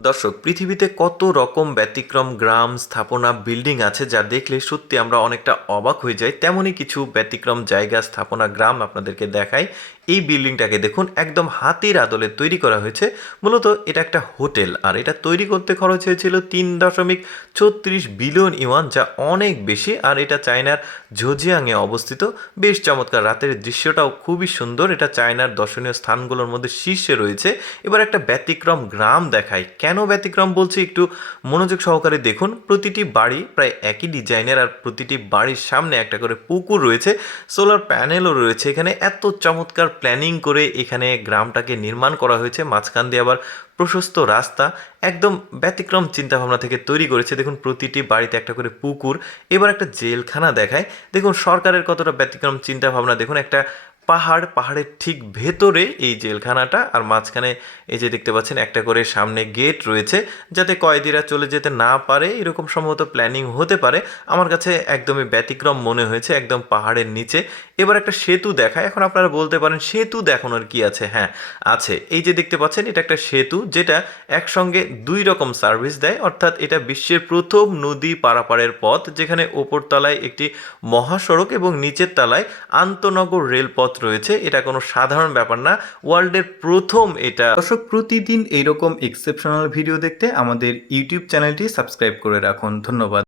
দর্শক, পৃথিবীতে কত রকম ব্যতিক্রম গ্রাম, স্থাপনা, বিল্ডিং আছে যা দেখলে সত্যি আমরা অনেকটা অবাক হয়ে যাই। তেমনই কিছু ব্যতিক্রম জায়গা, স্থাপনা, গ্রাম আপনাদেরকে দেখাই। এই বিল্ডিংটাকে দেখুন, একদম হাতির আদলে তৈরি করা হয়েছে। মূলত এটা একটা হোটেল, আর এটা তৈরি করতে খরচ হয়েছিল 3.36 বিলিয়ন ইউয়ান, যা অনেক বেশি। আর এটা চায়নার ঝোজিয়াংয়ে অবস্থিত। বেশ চমৎকার, রাতের দৃশ্যটাও খুবই সুন্দর। এটা চায়নার দর্শনীয় স্থানগুলোর মধ্যে শীর্ষে রয়েছে। এবার একটা ব্যতিক্রম গ্রাম দেখায়। কেন ব্যতিক্রম বলছি, একটু মনোযোগ সহকারে দেখুন। প্রতিটি বাড়ি প্রায় একই ডিজাইনের, আর প্রতিটি বাড়ির সামনে একটা করে পুকুর রয়েছে, সোলার প্যানেলও রয়েছে। এখানে এত চমৎকার প্ল্যানিং করে এখানে গ্রামটাকে নির্মাণ করা হয়েছে। মাঝখান দিয়ে আবার প্রশস্ত রাস্তা, একদম ব্যতিক্রম চিন্তাভাবনা থেকে তৈরি করেছে। দেখুন, প্রতিটি বাড়িতে একটা করে পুকুর। এবার একটা জেলখানা দেখায়। দেখুন সরকারের কতটা ব্যতিক্রম চিন্তাভাবনা। দেখুন, একটা পাহাড়ের ঠিক ভেতরে এই জেলখানাটা, আর মাঝখানে এই যে দেখতে পাচ্ছেন একটা করে সামনে গেট রয়েছে, যাতে কয়েদিরা চলে যেতে না পারে। এরকম সম্ভবত প্ল্যানিং হতে পারে। আমার কাছে একদমই ব্যতিক্রম মনে হয়েছে, একদম পাহাড়ের নিচে। এবার একটা সেতু দেখায়। এখন আপনারা বলতে পারেন সেতু দেখানোর কি আছে? হ্যাঁ, আছে। এই যে দেখতে পাচ্ছেন, এটা একটা সেতু যেটা একসঙ্গে দুই রকম সার্ভিস দেয়। অর্থাৎ এটা বিশ্বের প্রথম নদী পারাপারের পথ, যেখানে ওপর তলায় একটি মহাসড়ক এবং নিচের তলায় আন্তনগর রেলপথ রয়েছে। এটা কোনো সাধারণ ব্যাপার না, ওয়ার্ল্ডের প্রথম এটা। দর্শক, প্রতিদিন এইরকম এক্সেপশনাল ভিডিও দেখতে আমাদের ইউটিউব চ্যানেলটি সাবস্ক্রাইব করে রাখুন। ধন্যবাদ।